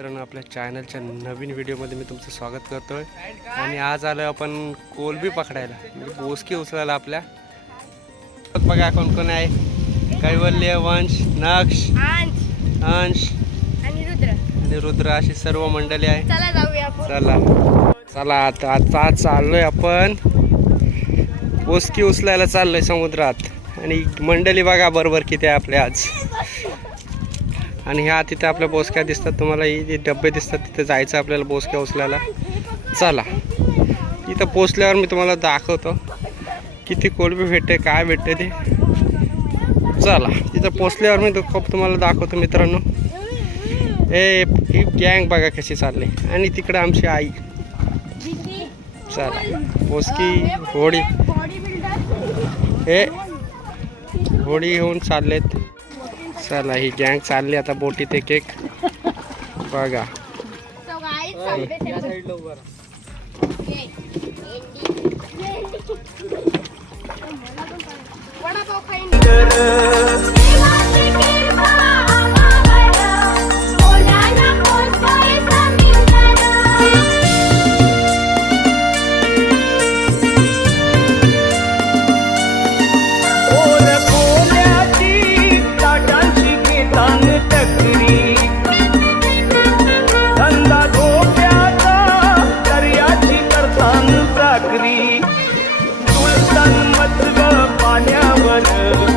मित्रांनो, आपल्या चॅनलच्या नवीन व्हिडिओमध्ये मी तुमचं स्वागत करतोय। आणि आज आलो आपण कोलबी पकडायला, म्हणजे बोसकी उचलायला। आपल्या बघा कोण कोण आहे, कैवल्य, वंश, नक्ष, अंश आणि रुद्र अशी सर्व मंडळी आहे। चला जाऊया आपण। चला आता चाललोय आपण बोसकी उचलायला, चाललोय समुद्रात। आणि मंडळी बघा बरोबर किती आहे आपल्या आज। आणि ह्या तिथे आपल्या बोसक्या दिसतात तुम्हाला, ही डब्बे दिसतात, तिथे जायचं आपल्याला बोसक्या उचलायला। चला इथं पोचल्यावर मी तुम्हाला दाखवतो किती कोलबी भेटते, काय भेटते ते। चला तिथं पोचल्यावर मी तुम्हाला दाखवतो मित्रांनो। ही गँग बघा कशी चालली, आणि तिकडे आमची आई। चला बोसकी होडी होडी घेऊन चाललेत। चला ही गँग चालली आता बोटीत एक एक बघा। पाण्यावर